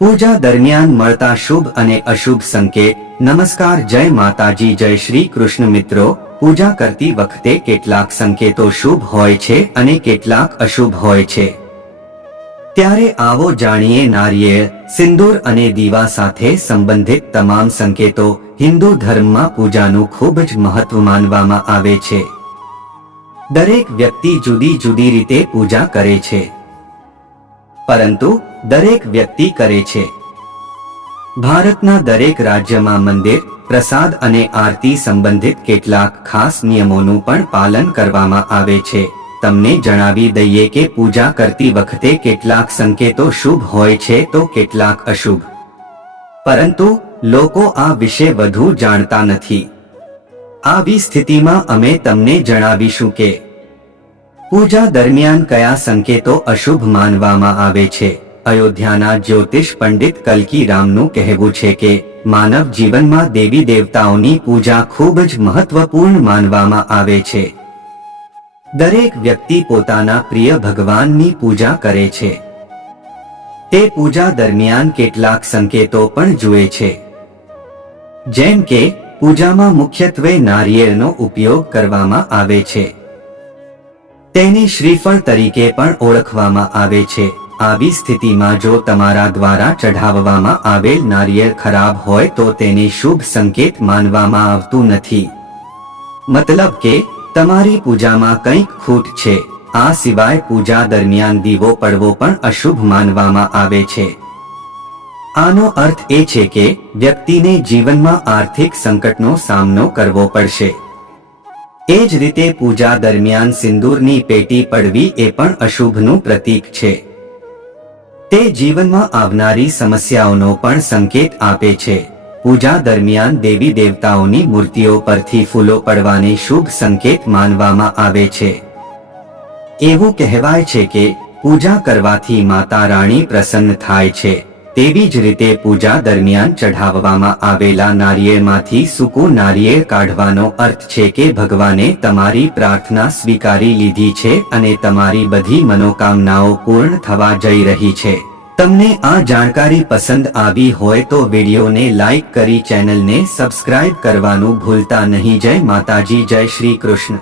પૂજા દરમિયાન મળતા શુભ અને અશુભ સંકેત। નમસ્કાર, જય માતાજી, જય શ્રી કૃષ્ણ મિત્રો। પૂજા કરતી વખતે કેટલાક સંકેતો શુભ હોય છે અને કેટલાક અશુભ હોય છે। ત્યારે આવો જાણીએ નારિયેળ, સિંદૂર અને દીવા સાથે સંબંધિત તમામ સંકેતો। હિન્દુ ધર્મમાં પૂજાનું ખૂબ જ મહત્વ માનવામાં આવે છે। દરેક વ્યક્તિ જુદી જુદી રીતે પૂજા કરે છે, પરંતુ દરેક વ્યક્તિ કરે છે। ભારતના દરેક રાજ્યમાં મંદિર, પ્રસાદ અને આરતી સંબંધિત કેટલાક ખાસ નિયમોનું પણ પાલન કરવામાં આવે છે। તમને જણાવી દઈએ કે પૂજા કરતી વખતે કેટલાક સંકેતો શુભ હોય છે તો કેટલાક અશુભ, પરંતુ લોકો આ વિશે વધુ જાણતા નથી। આવી સ્થિતિમાં અમે તમને જણાવીશું કે પૂજા દરમિયાન કયા સંકેતો અશુભ માનવામાં આવે છે। અયોધ્યાના જ્યોતિષ પંડિત કલ્કી રામનું કહેવું છે કે માનવ જીવનમાં દેવી દેવતાઓની પૂજા ખૂબ જ મહત્વપૂર્ણ માનવામાં આવે છે। દરેક વ્યક્તિ પોતાના પ્રિય ભગવાનની પૂજા કરે છે। તે પૂજા દરમિયાન કેટલાક સંકેતો પણ જુએ છે, જેમ કે પૂજામાં મુખ્યત્વે નારિયેળનો ઉપયોગ કરવામાં આવે છે। તેને શ્રીફળ તરીકે પણ ઓળખવામાં આવે છે। આવી સ્થિતિમાં જો તમારા દ્વારા ચઢાવવામાં આવેલ નારિયેળ ખરાબ હોય તો તેને શુભ સંકેત માનવામાં આવતું નથી। મતલબ કે તમારી પૂજામાં કંઈક ખૂટ છે। આ સિવાય પૂજા દરમિયાન દીવો પડવો પણ અશુભ માનવામાં આવે છે। આનો અર્થ એ છે કે વ્યક્તિને જીવનમાં આર્થિક સંકટનો સામનો કરવો પડશે। એ જ રીતે પૂજા દરમિયાન સિંદૂરની પેટી પડવી એ પણ અશુભનું પ્રતીક છે। તે જીવનમાં આવનારી સમસ્યાઓનો પણ સંકેત આપે છે। પૂજા દરમિયાન દેવી દેવતાઓની મૂર્તિઓ પરથી ફૂલો પડવાને શુભ સંકેત માનવામાં આવે છે। એવું કહેવાય છે કે પૂજા કરવાથી માતા રાણી પ્રસન્ન થાય છે। તેવી જ રીતે પૂજા દરમિયાન ચઢાવવામાં આવેલા નારિયેળમાંથી સૂકું નારિયેળ કાઢવાનો અર્થ છે કે ભગવાને તમારી પ્રાર્થના સ્વીકારી લીધી છે અને તમારી બધી મનોકામનાઓ પૂર્ણ થવા જઈ રહી છે। તમને આ જાણકારી પસંદ આવી હોય તો વિડીયોને લાઈક કરી ચેનલને સબસ્ક્રાઇબ કરવાનું ભૂલતા નહીં। જય માતાજી, જય શ્રી કૃષ્ણ।